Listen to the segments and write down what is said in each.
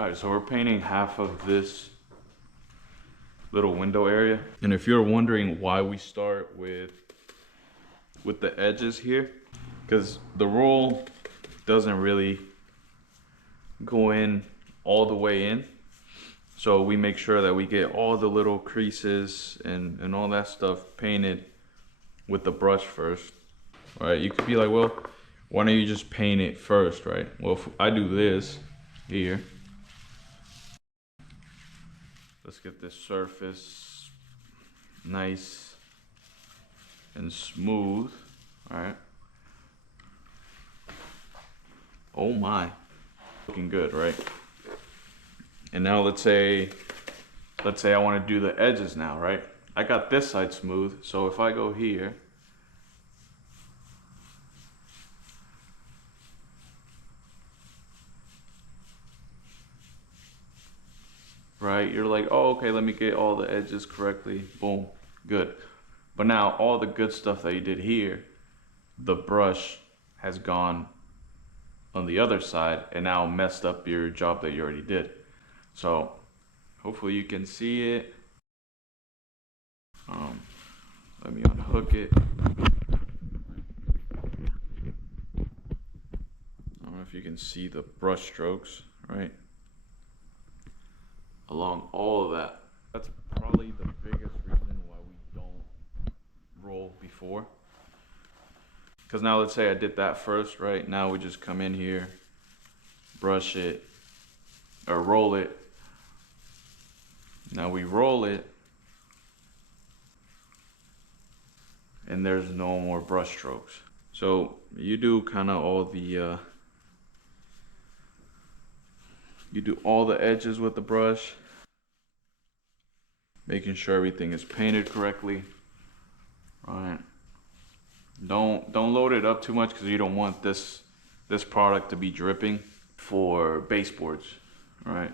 Alright, so we're painting half of this little window area. And if you're wondering why we start with the edges here, because the roll doesn't really go in all the way in. So we make sure that we get all the little creases and all that stuff painted with the brush first. All right, you could be like, well, why don't you just paint it first, right? Well, if I do this here, let's get this surface nice and smooth. All right. Oh my, looking good, right? And now let's say I want to do the edges now, right? I got this side smooth, so if I go here, right? You're like, oh, okay, let me get all the edges correctly. Boom, good. But now all the good stuff that you did here, the brush has gone on the other side and now messed up your job that you already did. So hopefully you can see it. Let me unhook it. I don't know if you can see the brush strokes, right? Along all of that. That's probably the biggest reason why we don't roll before. Because now let's say I did that first, right? Now we just come in here, brush it, or roll it. Now we roll it, and there's no more brush strokes. So you do kind of all the, you do all the edges with the brush, making sure everything is painted correctly, right? Don't load it up too much because you don't want this product to be dripping for baseboards, right?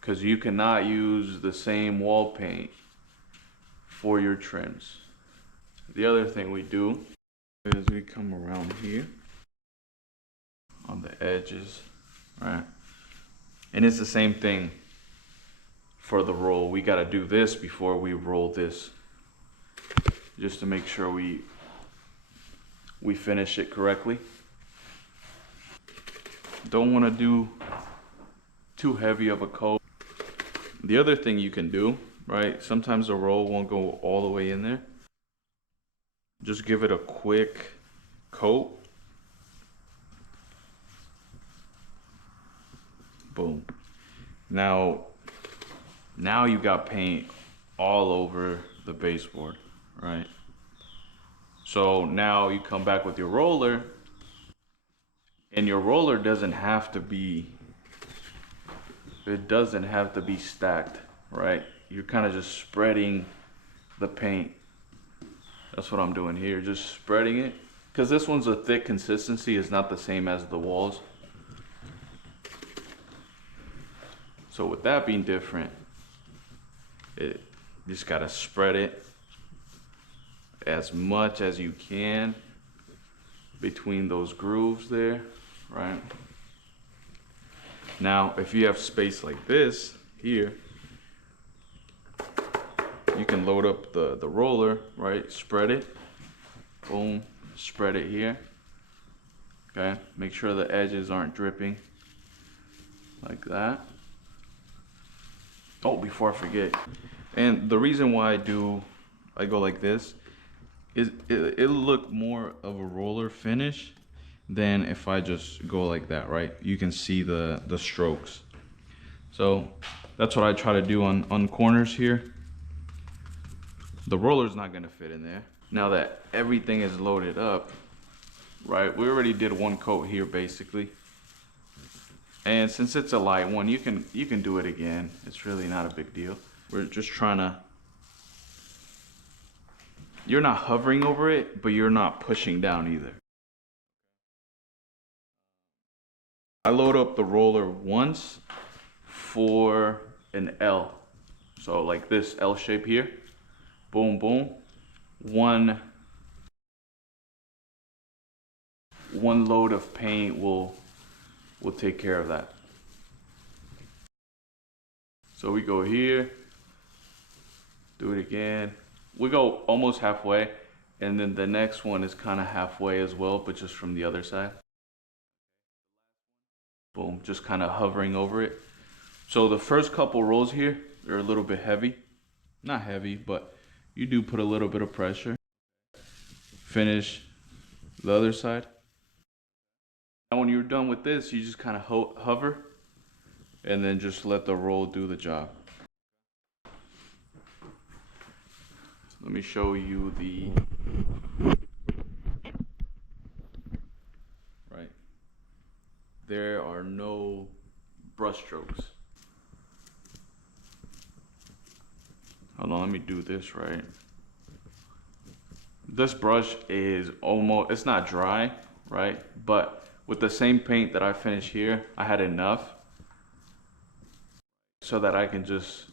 Because you cannot use the same wall paint for your trims. The other thing we do is we come around here on the edges, right? And it's the same thing for the roll. We got to do this before we roll this, just to make sure we finish it correctly. Don't want to do too heavy of a coat. The other thing you can do, right? Sometimes the roll won't go all the way in there. Just give it a quick coat. Boom. Now you got paint all over the baseboard, right? So now you come back with your roller, and your roller doesn't have to be stacked, right? You're kind of just spreading the paint. That's what I'm doing here, just spreading it. Because this one's a thick consistency, it's not the same as the walls. So with that being different, you just gotta spread it as much as you can between those grooves there, right? Now, if you have space like this here, you can load up the roller, right? Spread it, boom, spread it here, okay? Make sure the edges aren't dripping like that. Oh, before I forget, and the reason why I go like this is it'll look more of a roller finish than if I just go like that, right? You can see the strokes. So that's what I try to do on corners here. The roller's not gonna fit in there. Now that everything is loaded up, right? We already did one coat here basically. And since it's a light one, you can do it again. It's really not a big deal. We're just trying to, you're not hovering over it, but you're not pushing down either. I load up the roller once for an L. So like this L shape here. Boom, boom. One load of paint will take care of that. So we go here, do it again. We go almost halfway, and then the next one is kind of halfway as well, but just from the other side. Boom, just kind of hovering over it. So the first couple rolls here, they're a little bit heavy. Not heavy, but you do put a little bit of pressure. Finish the other side. And when you're done with this, you just kind of hover and then just let the roll do the job. Let me show you the right. There are no brush strokes. Hold on, let me do this right. This brush is almost, it's not dry, right? But with the same paint that I finished here, I had enough so that I can just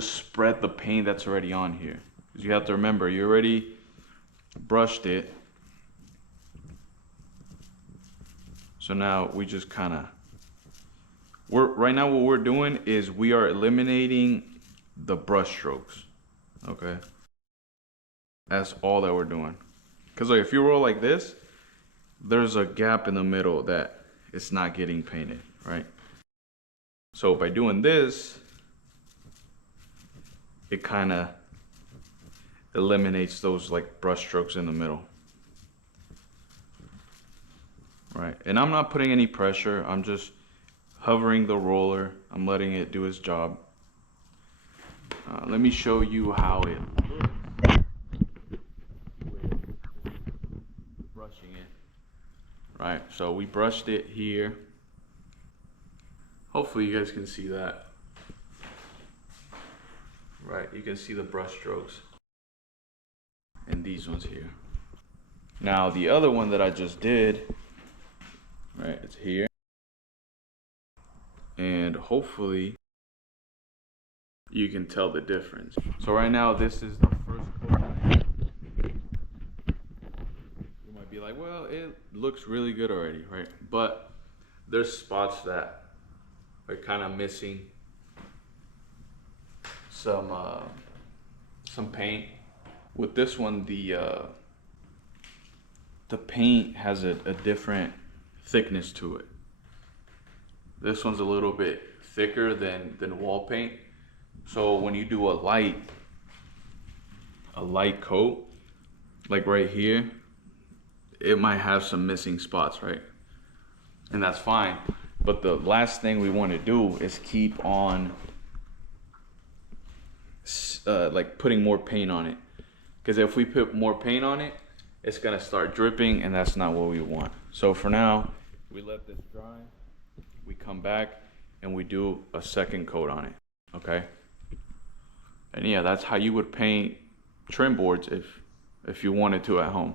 spread the paint that's already on here. Because you have to remember, you already brushed it. So now we just kind of, right now what we're doing is we are eliminating the brush strokes, okay? That's all that we're doing. Because like, if you roll like this, there's a gap in the middle that it's not getting painted, right? So by doing this, it kind of eliminates those like brush strokes in the middle. Right, and I'm not putting any pressure. I'm just hovering the roller. I'm letting it do its job. Let me show you how it looks with brushing it. Right, so we brushed it here. Hopefully you guys can see that. Right, you can see the brush strokes. And these ones here. Now the other one that I just did, right, it's here. And hopefully you can tell the difference. So right now this is the first coat. You might be like, well, it looks really good already, right? But there's spots that are kind of missing some paint. With this one, the paint has a different thickness to it. This one's a little bit thicker than wall paint. So when you do a light coat, like right here, it might have some missing spots, right? And that's fine. But the last thing we want to do is keep on like putting more paint on it. Because if we put more paint on it, it's gonna start dripping, and that's not what we want. So for now, we let this dry. We come back and we do a second coat on it, okay? And yeah, that's how you would paint trim boards if you wanted to at home.